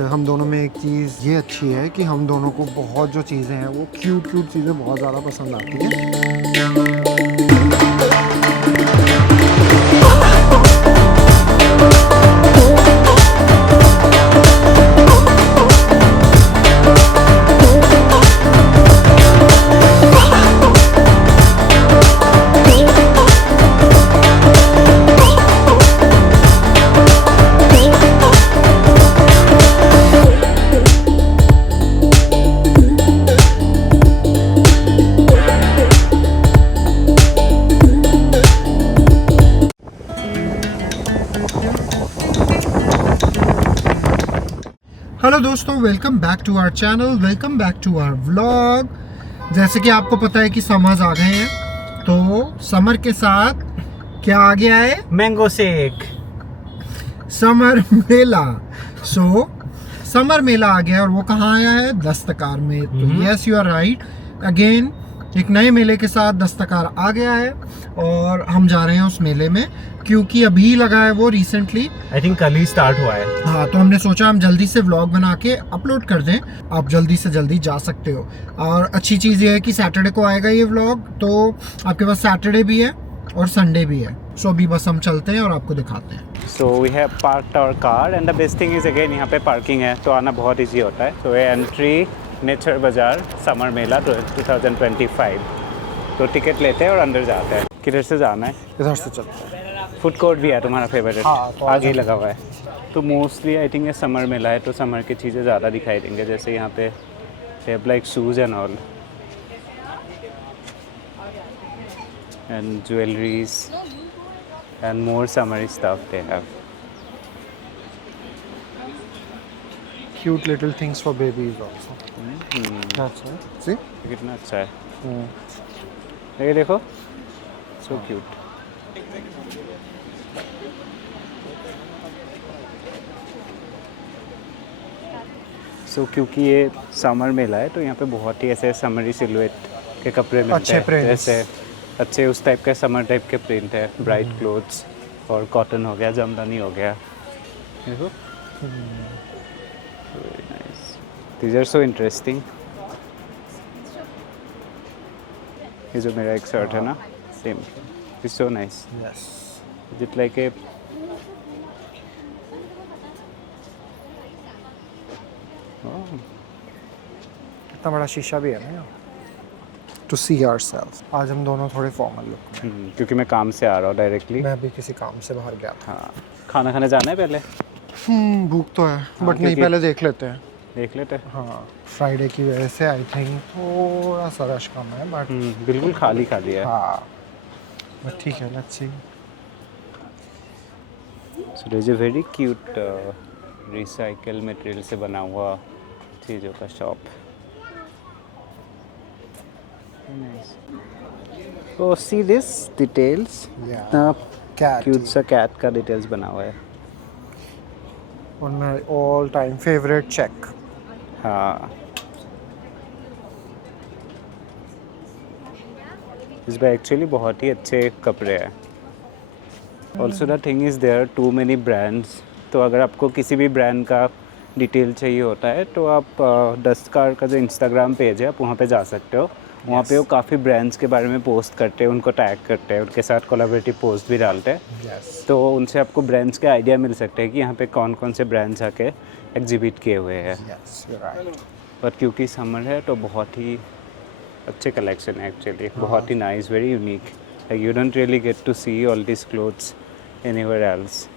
But हम दोनों में एक चीज़ ये अच्छी है कि हम दोनों को बहुत जो चीज़ें हैं वो क्यूट क्यूट चीज़ें बहुत ज़्यादा पसंद आती हैं। हेलो दोस्तों, welcome back to our channel, welcome back to our vlog. जैसे कि आपको पता है कि समर्स आ गए हैं, तो समर के साथ क्या आ गया है? मैंगो शेक, समर मेला। समर मेला आ गया है और वो कहाँ आया है? दस्तकार में। तो yes, you are right. Again एक नए मेले के साथ दस्तकार आ गया है और हम जा रहे हैं उस मेले में, क्योंकि अभी लगा है वो रिसेंटली। आई थिंक कल ही स्टार्ट हुआ है। हाँ, तो हमने सोचा हम जल्दी से व्लॉग बना के अपलोड कर दें। आप जल्दी से जल्दी जा सकते हो। और अच्छी चीज़ ये है कि सैटरडे को आएगा ये व्लॉग, तो आपके पास सैटरडे भी है और संडे भी है। सो अभी बस हम चलते हैं और आपको दिखाते हैं। So we have parked our car and the best thing is again यहाँ पे पार्किंग है, तो आना बहुत इजी होता है। तो ये एंट्री नेचर बाज़ार समर मेला 2025। तो टिकट लेते हैं और अंदर जाते हैं। किधर से जाना है? इधर से चलते हैं। फूड कोर्ट भी है तुम्हारा फेवरेट? हाँ, तो आगे ही लगा हुआ है। तो मोस्टली आई थिंक ये समर मेला है, तो समर की चीज़ें ज़्यादा दिखाई देंगे। जैसे यहाँ पे they have like shoes and all and jewelries and more summery stuff they have. Cute little things for babies also. That's it. See? कितना अच्छा है। ये देखो, so cute. सो क्योंकि ये समर मेला है, तो यहाँ पे बहुत ही ऐसे समरी सिलुएट के कपड़े मिलते अच्छे हैं। prints। जैसे अच्छे उस टाइप के समर टाइप के प्रिंट है, ब्राइट क्लोथ्स और कॉटन हो गया, जमदानी हो गया। देखो, very nice, these are so interesting. ये जो मेरा एक शर्ट है ना, same, it's so nice. Yes. It like a इतना बड़ा शीशा भी है ना यहाँ। To see ourselves. आज हम दोनों थोड़े फॉर्मल लुक में। क्योंकि मैं काम से आ रहा हूँ डायरेक्टली। मैं भी किसी काम से बाहर गया था। हाँ, खाना खाने जाना है पहले? भूख तो है, बट नहीं, क्योंकि- पहले देख लेते हैं। देख लेते हैं। हाँ, फ्राइडे की वजह से आई थिंक थोड़ा सा रश कम है, बट बिल्कुल खाली खाली है। हाँ, बट ठीक है, let's see. So there is a very cute recycle material से बना हुआ चीज़ों का shop. Oh see this details, Yeah. इतना Cat. क्यूट सा कैट का डिटेल्स बना हुआ है। और my all time favourite check. हाँ, इस पर एक्चुअली बहुत ही अच्छे कपड़े हैं। Also the thing is there too many brands, तो अगर आपको किसी भी ब्रांड का डिटेल चाहिए होता है तो आप दस्तकार का जो इंस्टाग्राम पेज है, आप वहाँ पे जा सकते हो। वहाँ पे वो काफ़ी ब्रांड्स के बारे में पोस्ट करते हैं, उनको टैग करते हैं, उनके साथ कोलैबोरेटिव पोस्ट भी डालते हैं। Yes. तो उनसे आपको ब्रांड्स के आइडिया मिल सकते हैं कि यहाँ पे कौन कौन से ब्रांड्स आके एग्जिबिट किए हुए हैं। Yes, you're right. पर क्योंकि समर है तो बहुत ही अच्छे कलेक्शन है एक्चुअली, बहुत ही nice, very unique. Like you don't really get to see all this clothes anywhere else.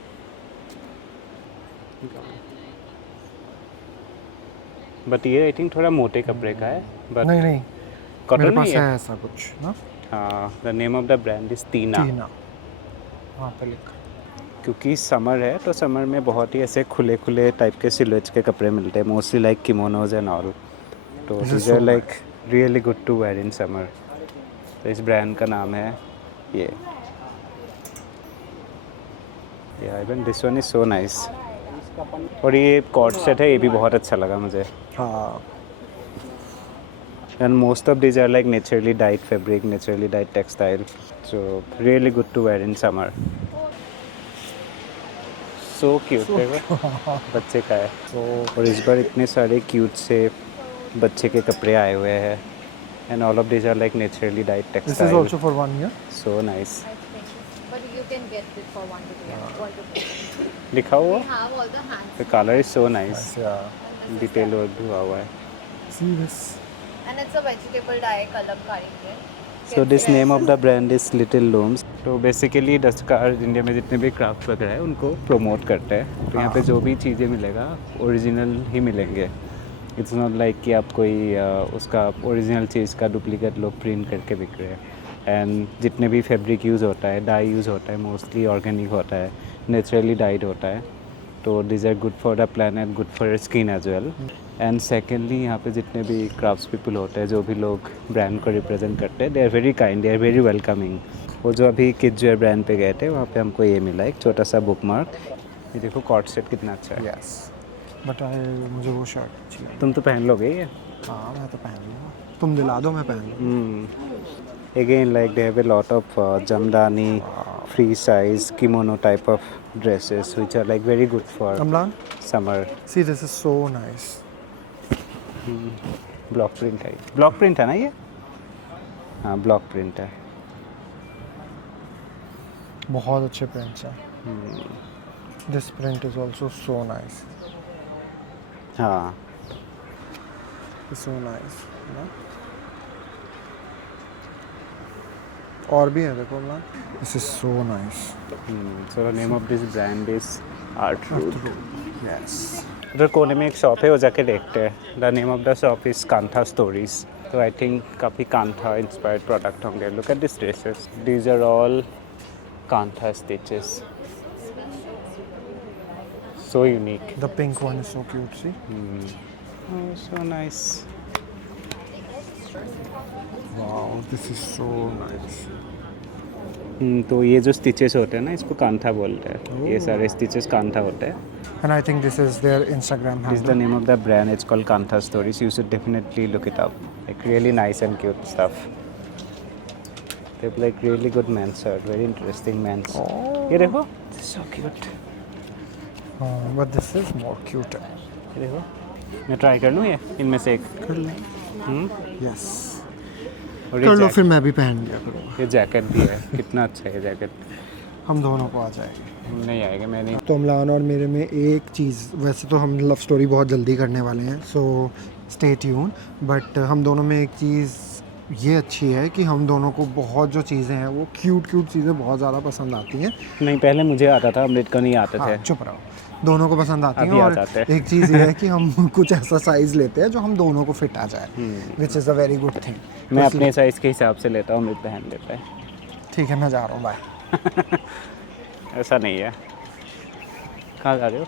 But ये आई थिंक थोड़ा मोटे कपड़े का है, बट नहीं नहीं, कॉटन मेरे पास नहीं है है। ऐसा कुछ ना। हाँ, the name of the brand is तीना। टीना, वहाँ पे लिखा। क्योंकि समर है तो समर में बहुत ही ऐसे खुले खुले टाइप के सिलुएट्स के कपड़े मिलते हैं, mostly like kimonos and all. तो This is these are so like really good to wear in summer. तो इस ब्रांड का नाम है ये। Even this one is so nice. और ये कॉर्ड सेट है, ये भी बहुत अच्छा लगा मुझे। हाँ, and most of these are like naturally dyed fabric, naturally dyed textile, so really good to wear in summer. So cute देखो, बच्चे का है। और इस बार इतने सारे क्यूट से बच्चे के कपड़े आए हुए हैं, and all of this are like naturally dyed This is textile. also for 1 year. So nice. I think. But you can get it for 1 to 2 1 to 2. लिखा हुआ, We have all the hands. The colour is so nice, Yeah. Detail work भी हुआ हुआ है। See this. And it's a vegetable dye Kalamkari के. So this name of the brand is little looms. तो basically दस्तकार India में जितने भी craft वगैरह है उनको प्रमोट करते हैं। तो यहाँ पे जो भी चीज़ें मिलेगा ओरिजिनल ही मिलेंगे। इट्स नॉट लाइक कि आप कोई उसका ओरिजिनल चीज़ का डुप्लीकेट लोग प्रिंट करके बिक रहे हैं। एंड जितने भी फैब्रिक यूज़ होता है, डाई यूज़ होता है, मोस्टली ऑर्गेनिक होता है, नेचुरली डाइड होता है। तो this are good for the planet, good for skin as well. And secondly यहाँ पे जितने भी क्राफ्ट्स पीपल होते हैं, जो भी लोग ब्रांड को रिप्रेजेंट करते हैं, they are very kind, they are very welcoming. वो जो अभी किड्स वेयर ब्रांड पे गए थे, वहाँ पे हमको ये मिला एक छोटा सा बुक मार्क। ये देखो कॉर्ड सेट कितना अच्छा है। Yes. But मुझे वो शर्ट अच्छी लगी। तुम तो पहन लोगे ये। हाँ मैं तो पहन लूँगा, तुम दिला दो मैं पहन लूँगा। Again, like they have a lot of jamdani, free size kimono type of dresses, which are like very good for Amlan, summer. see this is so nice. Block print है, ब्लॉक प्रिंट है ना ये? हाँ block print है। बहुत अच्छे prints हैं। This print is also so nice. हाँ It's so nice. ना? और भी है देखो ना। This is so nice. so the name of this brand is Art Root. Yes. उधर कोने में एक शॉप है, वो जाके देखते हैं। The name of the shop is Kantha stories. तो आई थिंक काफ़ी कांथा इंस्पायर्ड प्रोडक्ट होंगे। Look at this dresses, these are all Kantha stitches, so unique. The pink one is so cute. See? So nice. Wow, this is so nice. तो ये जो stitches होते हैं ना, इसको कांथा बोलते हैं। ये सारे स्टिचेस कांथा होते हैं। And I think this is their Instagram This is the handle. name of the brand. It's called Kantha Stories. You should definitely look it up. Like really nice and cute stuff. They have like really good men's shirt. Very interesting men's. Oh. ये देखो, this is so cute. But this is more cuter. ये देखो, मैं try कर लूँ ये इनमें से एक। कर ले। Yes. और कर लो ये फिर मैं भी पहन लिया करूँगा। ये जैकेट भी है। कितना अच्छा है ये जैकेट। हम दोनों को आ जाएगी। नहीं आएगा, मैं नहीं। तो अमलान और मेरे में एक चीज़, वैसे तो हम लव स्टोरी बहुत जल्दी करने वाले हैं, सो स्टे ट्यून। बट हम दोनों में एक चीज़ ये अच्छी है कि हम दोनों को बहुत जो चीज़ें हैं वो क्यूट चीज़ें बहुत ज़्यादा पसंद आती हैं। नहीं, पहले मुझे आता था, अमृत को नहीं आते थे। हाँ, चुप रहो। दोनों को पसंद आती अभी हैं। आ और जाते हैं। एक चीज़ ये है कि हम कुछ ऐसा साइज़ लेते हैं जो हम दोनों को फिट आ जाए, which is a very good thing. मैं अपने साइज़ के हिसाब से लेता हूँ, अमृत पहन लेता है। ठीक है, मैं जा रहा हूँ, बाय। ऐसा नहीं है। कहाँ जा रहे हो?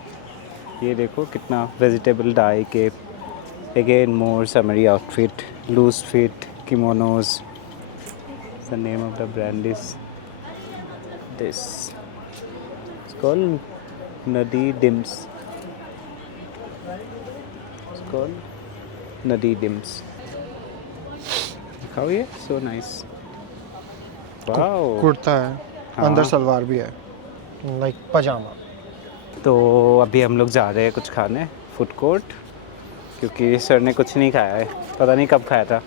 ये देखो कितना वेजिटेबल डाई के, again more summery outfit, loose fit kimonos. The name of the brand is this, it's called Nadi Dims. It's called Nadi Dims. दिखाओ ये, सो नाइस। वाओ। कुर्ता है, हाँ। अंदर सलवार भी है, लाइक पजामा। तो अभी हम लोग जा रहे हैं कुछ खाने फूड कोर्ट, क्योंकि सर ने कुछ नहीं खाया है, पता नहीं कब खाया था।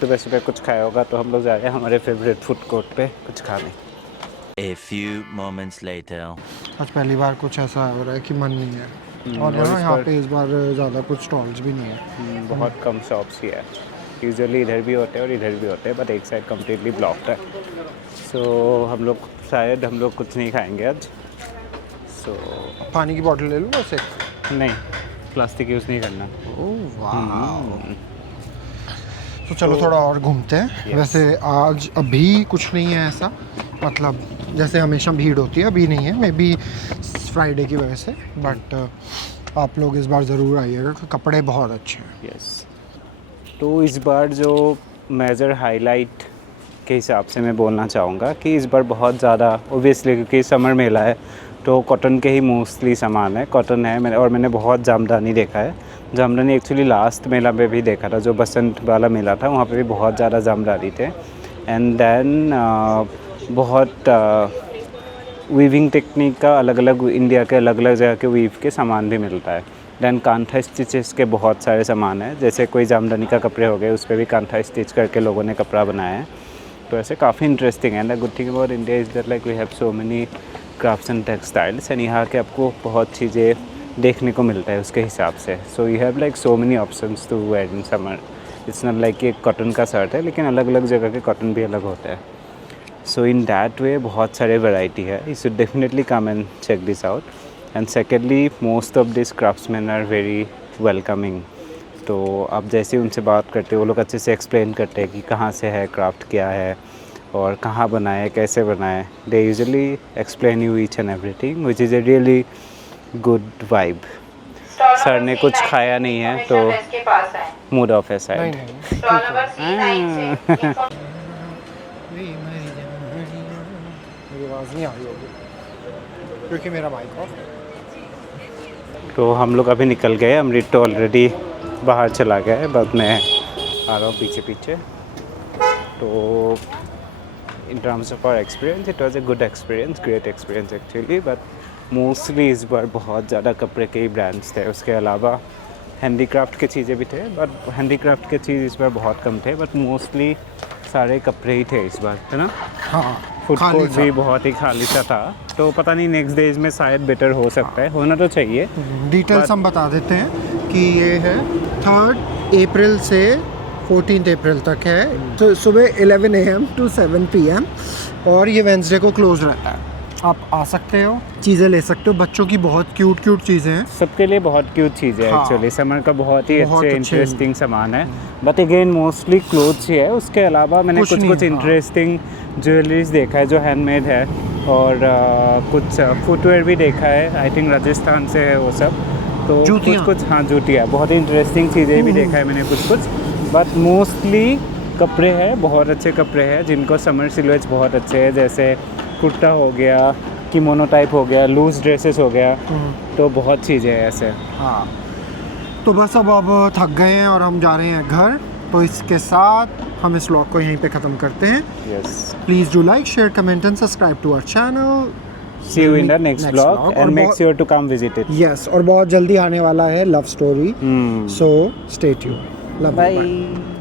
सुबह सुबह कुछ खाया होगा, तो हम लोग जा रहे हैं हमारे फेवरेट फूड कोर्ट पे कुछ खाने। A few moments later. आज पहली बार कुछ ऐसा हो रहा है कि मन नहीं है। और और इस यहाँ बार- पे इस बार ज़्यादा कुछ स्टॉल्स भी नहीं है। बहुत कम शॉप्स ही है। यूजुअली इधर भी होते हैं और इधर भी होते हैं, बट एक साइड कम्प्लीटली ब्लॉक्ड है। सो हम लोग शायद कुछ नहीं खाएंगे आज। सो पानी की बोतल ले लूँगा उसे। नहीं, प्लास्टिक यूज़ नहीं करना। ओह वाह। तो चलो थोड़ा और घूमते हैं। वैसे आज अभी कुछ नहीं है ऐसा, मतलब जैसे हमेशा भीड़ होती है, अभी नहीं है, मे बी फ्राइडे की वजह से। बट आप लोग इस बार ज़रूर आइएगा, कपड़े बहुत अच्छे हैं। यस। तो इस बार जो मेजर हाईलाइट के हिसाब से मैं बोलना चाहूँगा कि इस बार बहुत ज़्यादा, ओबियसली क्योंकि समर मेला है, तो कॉटन के ही मोस्टली सामान है। कॉटन है मैंने बहुत जामदानी देखा है। जामदानी एक्चुअली लास्ट मेला में भी देखा था, जो बसंत वाला मेला था, वहाँ पे भी बहुत ज़्यादा जामदानी थे। एंड देन बहुत वीविंग टेक्निक का अलग अलग इंडिया के अलग अलग जगह के वीव के सामान भी मिलता है। दैन कांथा स्टिचेस के बहुत सारे सामान हैं, जैसे कोई जामदानी का कपड़े हो गए उस पर भी कांथा स्टिच करके लोगों ने कपड़ा बनाया है। तो ऐसे काफ़ी इंटरेस्टिंग है। The good thing about India is that like we have so many crafts and textiles and यहाँ के आपको बहुत चीज़ें देखने को मिलता है उसके हिसाब से। So you have like so many options to wear in summer. It's not like कि एक कॉटन का शर्ट है, लेकिन अलग अलग जगह के कॉटन भी अलग होता है। सो इन दैट वे बहुत सारे वैरायटी है। You should definitely come and check this out. And secondly most of this craftsman are very welcoming. तो आप जैसे उनसे बात करते हो वो लोग अच्छे से एक्सप्लेन करते हैं कि कहाँ से है, क्राफ्ट क्या है और कहाँ बनाए, कैसे बनाए। They usually explain you each and everything which is a really good vibe. Sir ने कुछ खाया नहीं है तो मूड ऑफ है शायद। मेरी आवाज़ नहीं आ रही होगी क्योंकि मेरा माइक ऑफ है। तो हम लोग अभी निकल गए। अमृत तो ऑलरेडी बाहर चला गया है, बस मैं आ रहा हूँ पीछे पीछे। तो in terms of our experience it was a good experience, great experience actually. But mostly इस बार बहुत ज़्यादा कपड़े के ही ब्रांड्स थे, उसके अलावा हैंडीक्राफ्ट के चीज़ें भी थे, बट हैंडीक्राफ्ट के चीज़ इस बार बहुत कम थे। बट मोस्टली सारे कपड़े ही थे इस बार, है ना। हाँ, फूड कोर्ट भी बहुत ही खाली सा था। तो पता नहीं नेक्स्ट डेज में शायद बेटर हो सकता है, होना तो चाहिए। डिटेल्स हम बता देते हैं कि ये है 3 अप्रैल से 14 अप्रैल तक है। तो सुबह 11 AM to 7 PM और ये वेंसडे को क्लोज रहता है। आप आ सकते हो, चीज़ें ले सकते हो। बच्चों की बहुत क्यूट चीज़ें हैं। सबके लिए बहुत क्यूट चीज़ है हाँ। एक्चुअली। समर का बहुत ही बहुत अच्छे अच्छे इंटरेस्टिंग सामान है। बट अगेन मोस्टली क्लोथ्स ही है, उसके अलावा मैंने कुछ कुछ नहीं, कुछ हाँ। इंटरेस्टिंग ज्वेलरीज देखा है जो हैंडमेड है, और कुछ फुटवेयर भी देखा है। आई थिंक राजस्थान से है वो सब। तो जूतियाँ। कुछ हाँ जूतियाँ, बहुत ही इंटरेस्टिंग चीज़ें भी देखा है मैंने कुछ। बट मोस्टली कपड़े हैं, बहुत अच्छे कपड़े हैं जिनको समर सिलवेट्स बहुत अच्छे हैं, जैसे कुर्ता हो गया, किमोनो टाइप हो गया, लूज ड्रेसेस हो गया। तो बहुत चीज़ें हैं ऐसे। हाँ, तो बस अब थक गए हैं और हम जा रहे हैं घर। तो इसके साथ हम इस व्लॉग को यहीं पे ख़त्म करते हैं। Yes, please do like, share, comment and subscribe to our channel. See you in the next blog and make sure to come visit it. Yes, और बहुत जल्दी आने वाला है love story. So stay tuned. Love you, bye. Bye.